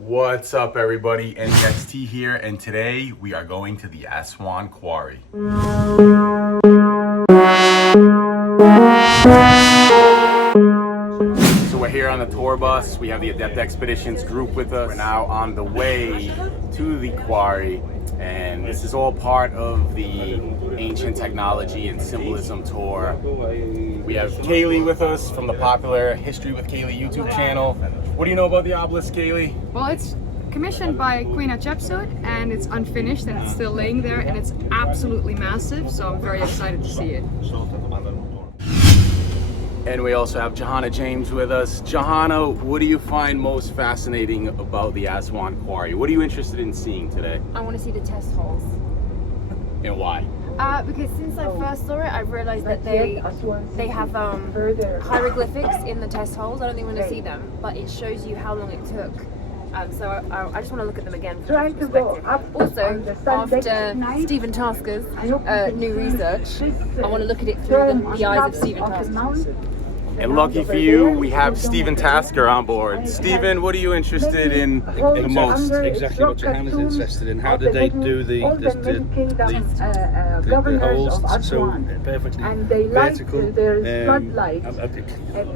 What's up, everybody? Anyextee here, and today we are going to the Aswan Quarry. So we're here on the tour bus. We have the ADEPT Expeditions group with us. We're now on the way to the quarry, and this is all part of the Ancient Technology and Symbolism tour. We have Kayleigh with us from the popular History with Kayleigh YouTube channel. What do you know about the obelisk, Kayleigh? Well, it's commissioned by Queen Hatshepsut and it's unfinished and it's still laying there and it's absolutely massive, so I'm very excited to see it. And we also have Jahannah James with us. Jahannah, what do you find most fascinating about the Aswan Quarry? What are you interested in seeing today? I want to see the test holes. And why? Because since I first saw it, I've realized that they have hieroglyphics in the test holes. I don't think I'm going to see them, but it shows you how long it took. So I just want to look at them again from perspective. Also, after Stephen Tasker's new research, I want to look at it through the eyes of Stephen Tasker. And lucky for you, we have Stephen Tasker on board. Stephen, what are you interested in the most? Exactly what Jahannah's interested in. How did they do the holes so perfectly vertical?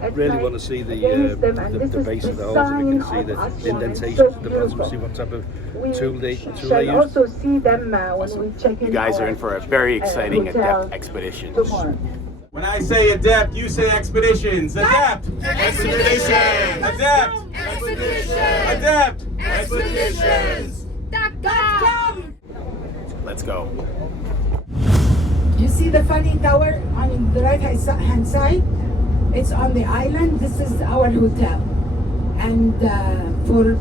I really want to see the base of the holes, and we can see the indentations at the bottom, see what type of tool they use. You guys are in for a very exciting ADEPT expedition. When I say ADEPT, you say expeditions. ADEPT! Expeditions! ADEPT! Expeditions! ADEPT! Expeditions! Let's go. You see the funny tower on the right hand side? It's on the island. This is our hotel. And for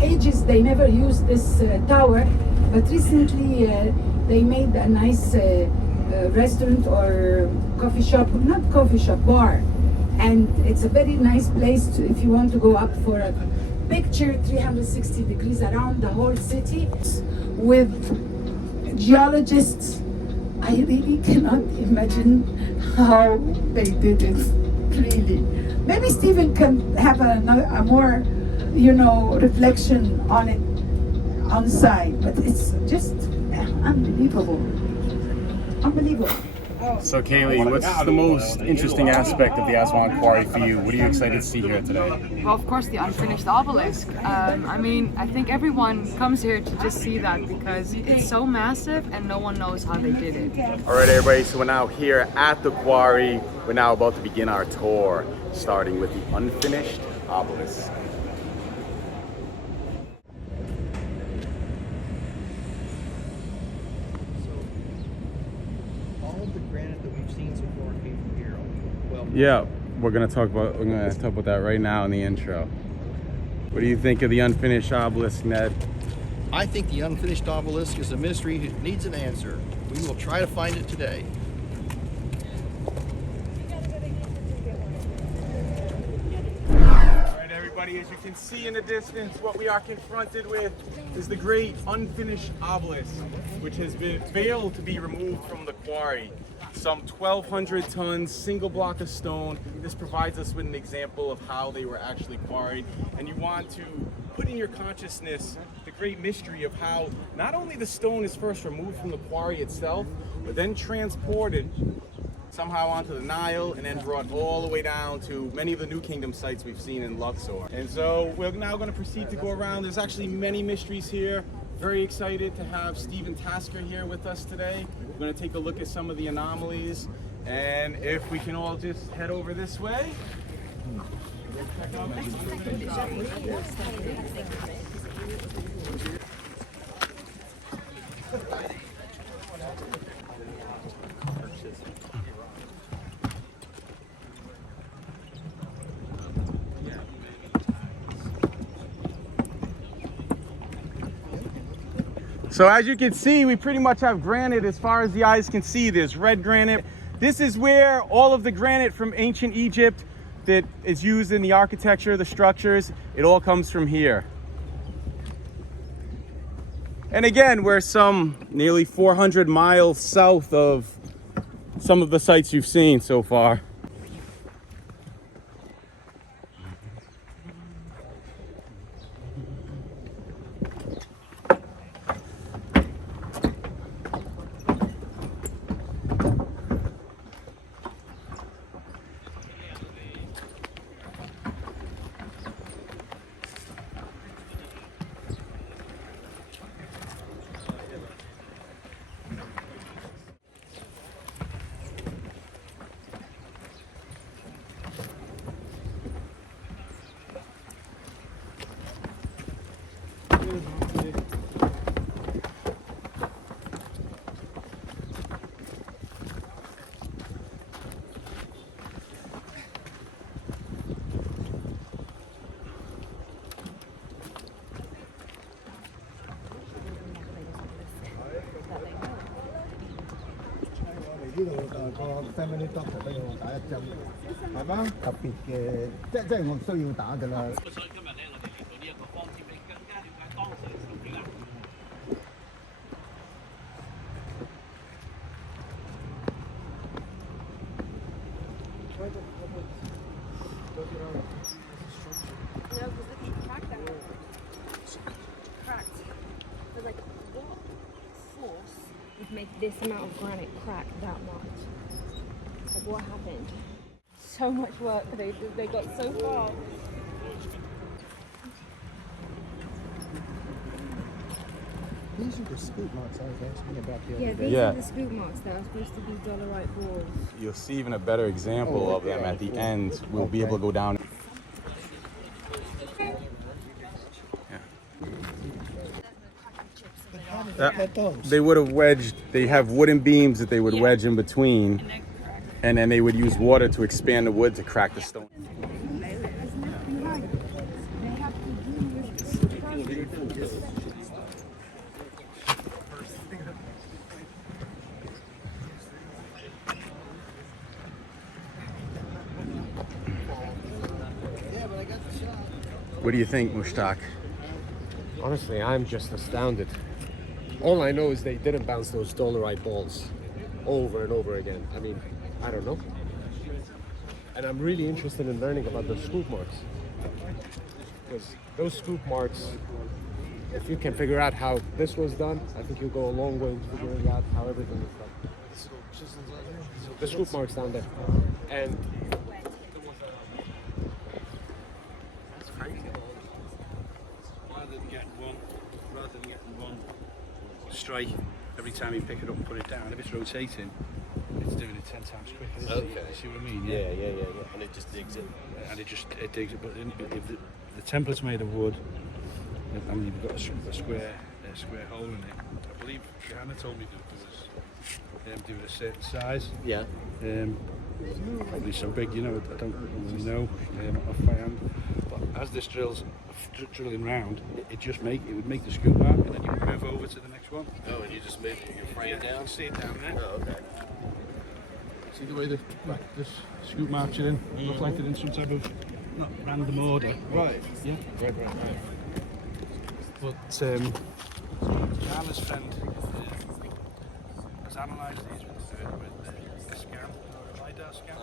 ages they never used this tower, but recently they made a nice restaurant or coffee shop, not coffee shop, bar, and it's a very nice place to, if you want to go up for a picture 360 degrees around the whole city with geologists. I really cannot imagine how they did it, really. Maybe Stephen can have a more, reflection on it on site, but it's just unbelievable. Unbelievable. So Kayleigh, what's the most interesting aspect of the Aswan Quarry for you? What are you excited to see here today? Well, of course, the unfinished obelisk. I think everyone comes here to just see that because it's so massive and no one knows how they did it. All right, everybody, so we're now here at the quarry. We're now about to begin our tour, starting with the unfinished obelisk. Yeah, we're gonna talk about that right now in the intro. What do you think of the unfinished obelisk, Ned? I think the unfinished obelisk is a mystery that needs an answer. We will try to find it today. All right, everybody, as you can see in the distance, what we are confronted with is the great unfinished obelisk, which has been failed to be removed from the quarry. Some 1,200 tons, single block of stone. This provides us with an example of how they were actually quarried. And you want to put in your consciousness the great mystery of how not only the stone is first removed from the quarry itself, but then transported somehow onto the Nile and then brought all the way down to many of the New Kingdom sites we've seen in Luxor. And so we're now going to proceed to go around. There's actually many mysteries here. Very excited to have Stephen Tasker here with us today. We're going to take a look at some of the anomalies, and if we can all just head over this way. Check out So as you can see, we pretty much have granite as far as the eyes can see. There's red granite. This is where all of the granite from ancient Egypt that is used in the architecture, the structures, it all comes from here. And again, we're some nearly 400 miles south of some of the sites you've seen so far. 個 family doctor 都要我打一針，係嘛？特別嘅，即係我需要打㗎啦。所以今日咧，我哋嚟到呢一個方尖兵，更加了解當時嘅環境啦。No, because look, you cracked that. Cracked. So like, what force would make this amount of granite crack that much? Like, what happened? So much work they got so far. These are the scoop marks I was asking about the other Yeah, day. these Yeah. are the scoop marks that are supposed to be dolerite balls. You'll see even a better example of them at the end. We'll be able to go down. They would have wedged, they have wooden beams that they would wedge in between, and then they would use water to expand the wood to crack the stone. What do you think, Mushtaq? Honestly, I'm just astounded. All I know is they didn't bounce those dolerite balls over and over again. I mean, I don't know. And I'm really interested in learning about the scoop marks. Because those scoop marks, if you can figure out how this was done, I think you'll go a long way in figuring out how everything is done. The scoop marks down there. And Rather than getting one strike every time you pick it up and put it down, if it's rotating, it's doing it 10 times quicker. Okay. You see what I mean? yeah. And it just digs it. And it digs it. But if the template's made of wood, and you've got a square hole in it, I believe Jahannah told me that there was do it a certain size. Yeah. Probably so big, you know. I don't really know off by hand. But as this drilling round, it would make the scoop mark, and then you would move over to the next one. Oh, and you just made it, you frame it down? See it down there. Oh, okay. See the way this scoop marks it in, reflected in some type of not random order. Right. Yeah. Right. But Jahannah's friend has analysed these with a scan, a LiDAR scan,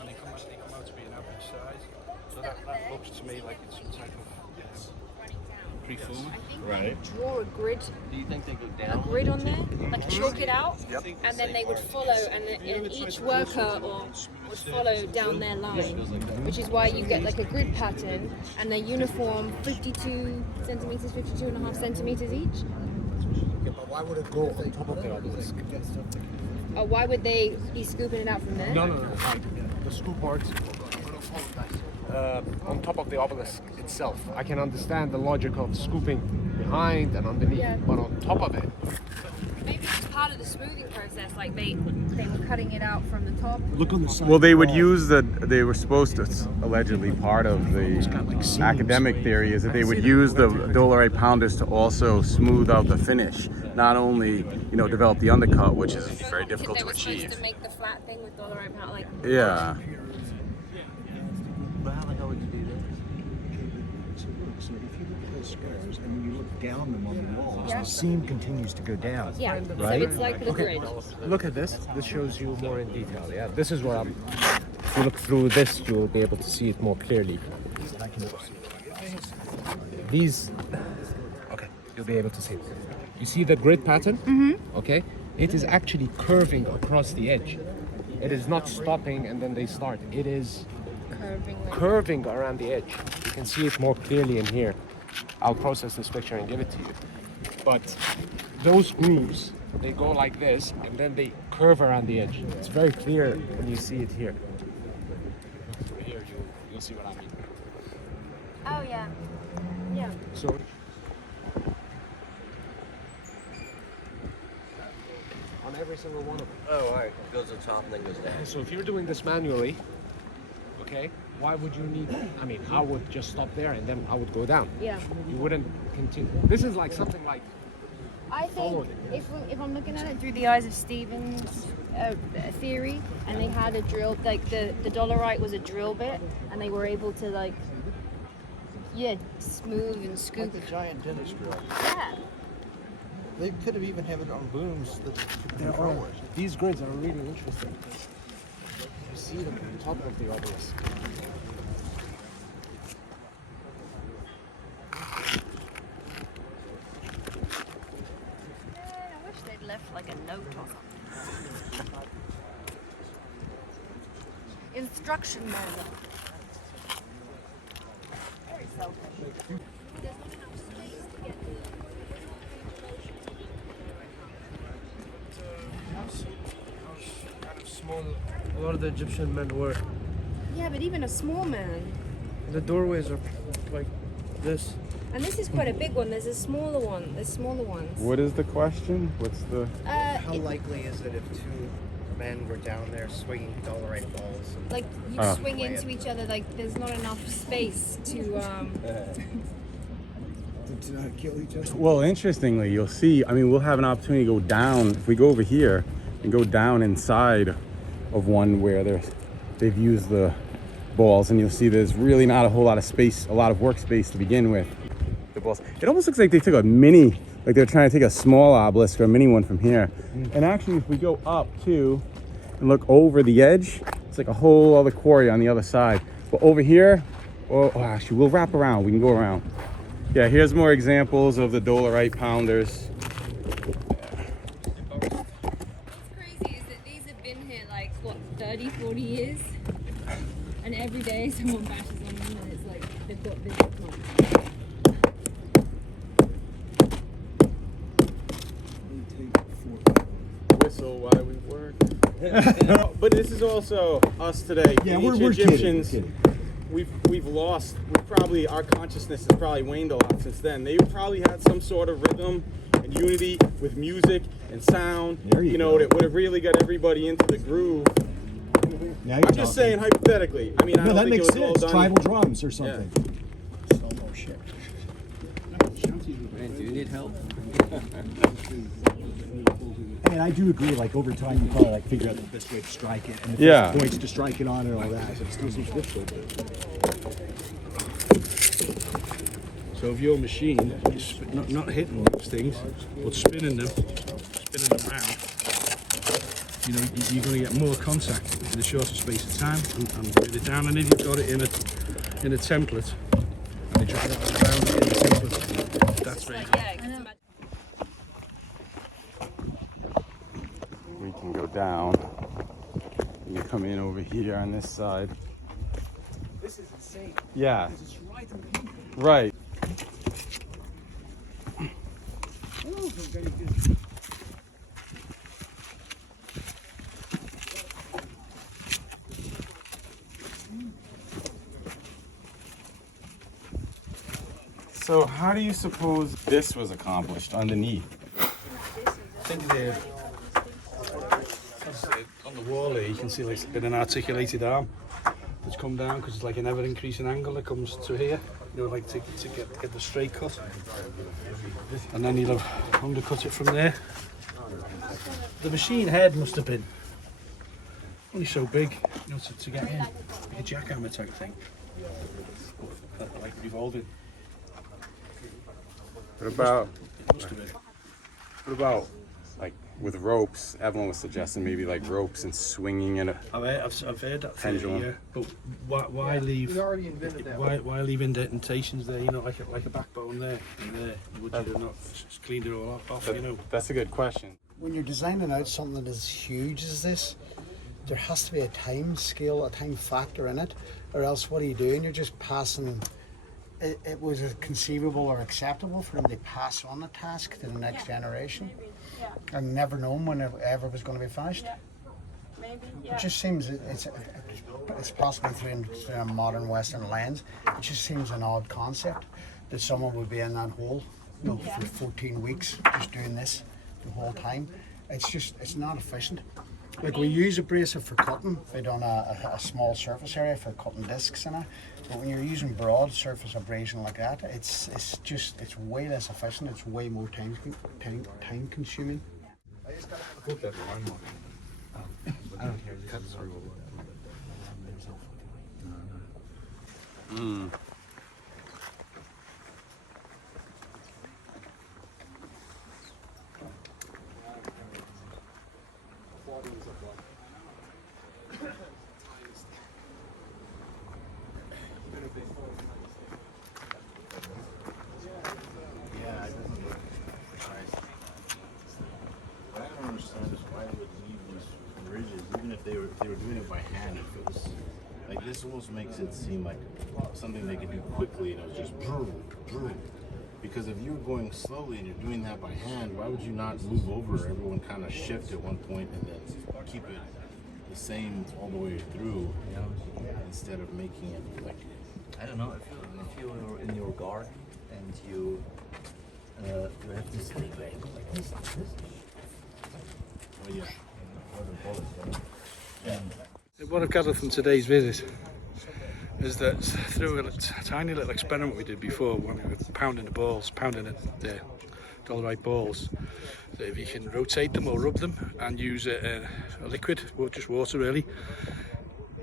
and they come out to be an average size. So that looks to me like it's some type of preform. Right. Draw a grid. Do you think they go A down? grid on there, like chalk it out, and then they would follow, and each worker would follow down their line, which is why you get like a grid pattern, and they're uniform 52 centimeters, 52.5 centimeters each. Yeah, but why would it go on top of the obelisk? Or why would they be scooping it out from there? No. The scoop marks on top of the obelisk itself. I can understand the logic of scooping behind and underneath, Yeah. but on top of it. Maybe it's part of the smoothing process, like they were cutting it out from the top. Look on the side. Well, they would use they were supposed to, allegedly part of the academic theory is that they would use the dolerite pounders to also smooth out the finish, not only, develop the undercut, which is very difficult They to were supposed achieve. to make the flat thing with dolerite powder, like. Yeah. But how the hell would you do that? So if you look at those squares and you look down them on the walls, Yeah. the seam continues to go down. Yeah, Right? so it's like the grid. Look at this. This shows you more in detail. Yeah, this is where if you look through this, you'll be able to see it more clearly. These, okay, you'll be able to see it. You see the grid pattern? Okay, it is actually curving across the edge. It is not stopping and then they start. It is curving around the edge. You can see it more clearly in here. I'll process this picture and give it to you. But those grooves, they go like this and then they curve around the edge. It's very clear when you see it here. Here you'll see what I mean. Oh yeah, yeah. So on every single one of them. Oh, all right. It goes to the top and then goes down. So if you're doing this manually, okay, why would you need, I would just stop there and then I would go down. Yeah. You wouldn't continue. This is like something like, I think if I'm looking at it through the eyes of Stephen's a theory, and they had a drill, like the dolerite was a drill bit, and they were able to like, yeah, smooth and scoop. Like a giant dentist drill. Yeah. They could have even had it on booms that could control it. These grids are really interesting. You see them on top of the obelisk. I wish they'd left like a note or something. Instruction manual. Very selfish. There's not enough space to get Kind of small. A lot of the Egyptian men were. Yeah, but even a small man. The doorways are like this. And this is quite a big one. There's a smaller one. There's smaller ones. What is the question? What's the... How likely is it if two men were down there swinging dolerite balls? Like you swing into each other. Like there's not enough space to. To not kill each other. Well, interestingly, you'll see, I mean, we'll have an opportunity to go down. If we go over here and go down inside of one where they've used the balls, and you'll see there's really not a whole lot of space, a lot of workspace to begin with. The balls. It almost looks like they took a mini, like they're trying to take a small obelisk or a mini one from here. And actually, if we go up too and look over the edge, it's like a whole other quarry on the other side. But over here, oh actually, we'll wrap around. We can go around. Yeah, here's more examples of the dolerite pounders. What's crazy is that these have been here like, what, 30, 40 years? And every day someone bashes on them and it's like, they've got this one. Whistle while we work. But this is also us today. Yeah, The we're ancient kidding, Egyptians, we're kidding. our consciousness has probably waned a lot since then. They probably had some sort of rhythm and unity with music and sound, There you go. that would have really got everybody into the groove. Now I'm just saying hypothetically. I mean, I No, don't that think makes it was all sense. done. Tribal drums or something. Oh shit. Man, do you need help? And I do agree, like over time you probably like figure out the best way to strike it and the Yeah. best points to strike it on and all that. So it's still difficult. So if your machine is not hitting these things, but spinning them around, you're going to get more contact in a shorter space of time and bring it down. And if you've got it in a template, and you drag it around in the template, that's very good. We can go down. You can come in over here on this side. This is insane. Yeah. It's right on the Right. Oh, very good. So how do you suppose this was accomplished underneath? I think on the wall here you can see like it's been an articulated arm that's come down because it's like an ever increasing angle that comes to here. Like to get the straight cut, and then you'll have undercut it from there. The machine head must have been only so big, to get in, like a jackhammer type thing, like revolving. What about It must have been. what about like with ropes? Everyone was suggesting maybe like ropes and swinging in it. I've heard that theory, Pendulum. yeah. But why leave? We already invented that. Why leave indentations there? Like a backbone there and there. Would you have not just cleaned it all off? That's a good question. When you're designing out something as huge as this, there has to be a time scale, a time factor in it, or else what are you doing? You're just passing. It was conceivable or acceptable for them to pass on the task to the next generation, and never known when it ever was going to be finished. It just seems it's possibly through a modern Western lens. It just seems an odd concept that someone would be in that hole, for 14 weeks just doing this the whole time. It's not efficient. Like we use abrasive for cutting, right on a small surface area for cutting discs in it. But when you're using broad surface abrasion like that, it's way less efficient. It's way more time consuming. I don't care. Cut through. What I don't understand is why they would leave these ridges, even if they were doing it by hand. If it was like this, almost makes it seem like something they could do quickly, and it was just brrr, brrr. Because if you're going slowly and you're doing that by hand, why would you not move over? Everyone kind of shift at one point and then keep it the same all the way through, instead of making it like. I don't know, if you're in your garden and you have this angle like this. Oh yeah. What I've gathered from today's visit is that through a tiny little experiment we did before when we were pounding the dolomite balls, that if you can rotate them or rub them and use a liquid, or just water really,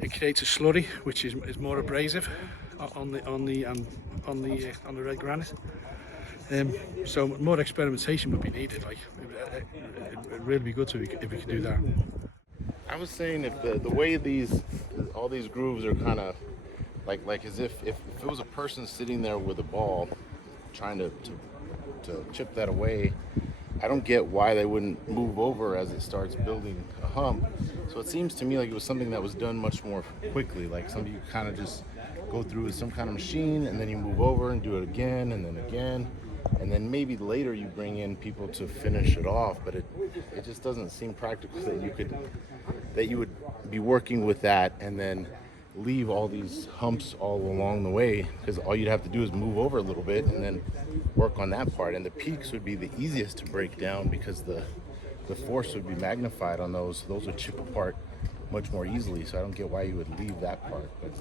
it creates a slurry which is more abrasive on the red granite. So more experimentation would be needed. Like it'd really be good if we could do that. I was saying if the way all these grooves are kind of like as if it was a person sitting there with a ball trying to chip that away, I don't get why they wouldn't move over as it starts building a hump. So it seems to me like it was something that was done much more quickly, like somebody you kind of just go through with some kind of machine and then you move over and do it again and then again, and then maybe later you bring in people to finish it off. But it just doesn't seem practical that you would be working with that and then leave all these humps all along the way, because all you'd have to do is move over a little bit and then work on that part. And the peaks would be the easiest to break down because the force would be magnified on those would chip apart much more easily. So I don't get why you would leave that part. But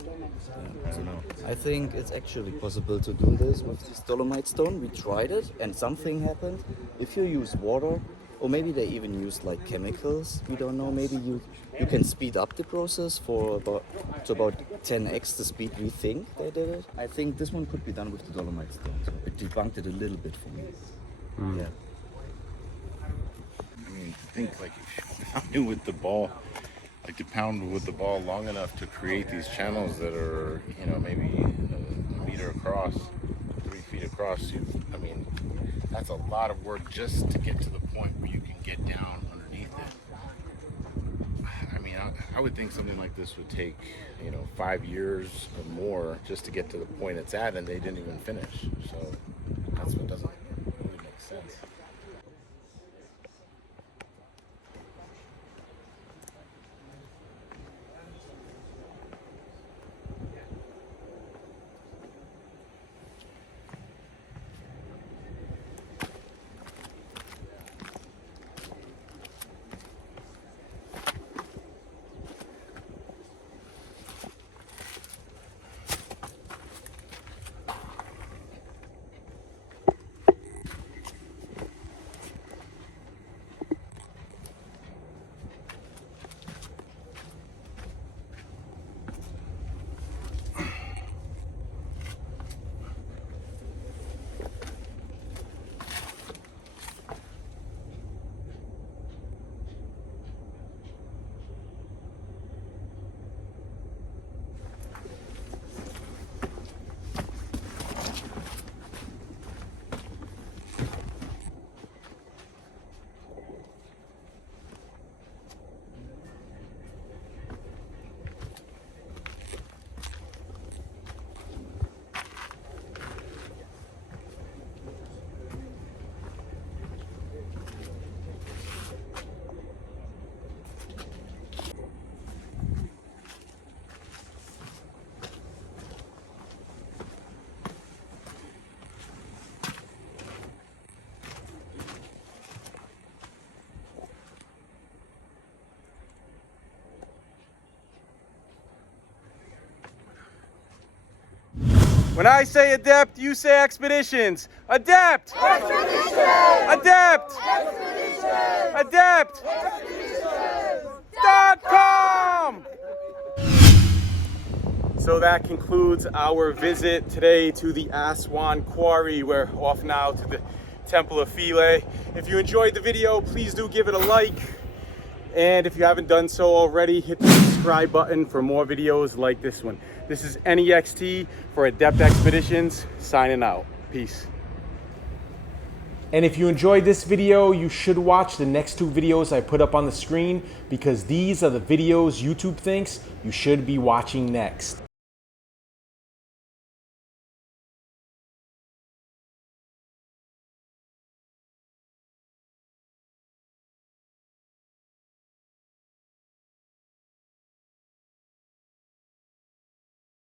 I don't know. I think it's actually possible to do this with this dolomite stone. We tried it and something happened. If you use water, or maybe they even use like chemicals, we don't know, maybe you can speed up the process to about 10x the speed we think they did it. I think this one could be done with the dolomite stone, so it debunked it a little bit for me. Yeah. I mean, think like if you with the ball, like to pound with the ball long enough to create these channels that are, maybe a meter across, 3 feet across. I mean, that's a lot of work just to get to the point where you can get down underneath it. I mean, I would think something like this would take, 5 years or more just to get to the point it's at, and they didn't even finish. So that's what doesn't really make sense. When I say ADEPT, you say expeditions. ADEPT! Expeditions! ADEPT! Expeditions! ADEPT! Expeditions! ADEPT.com! So that concludes our visit today to the Aswan Quarry. We're off now to the Temple of Kayleigh. If you enjoyed the video, please do give it a like. And if you haven't done so already, hit the subscribe button for more videos like this one. This is Anyextee for Adept Expeditions, signing out. Peace. And if you enjoyed this video, you should watch the next 2 videos I put up on the screen, because these are the videos YouTube thinks you should be watching next.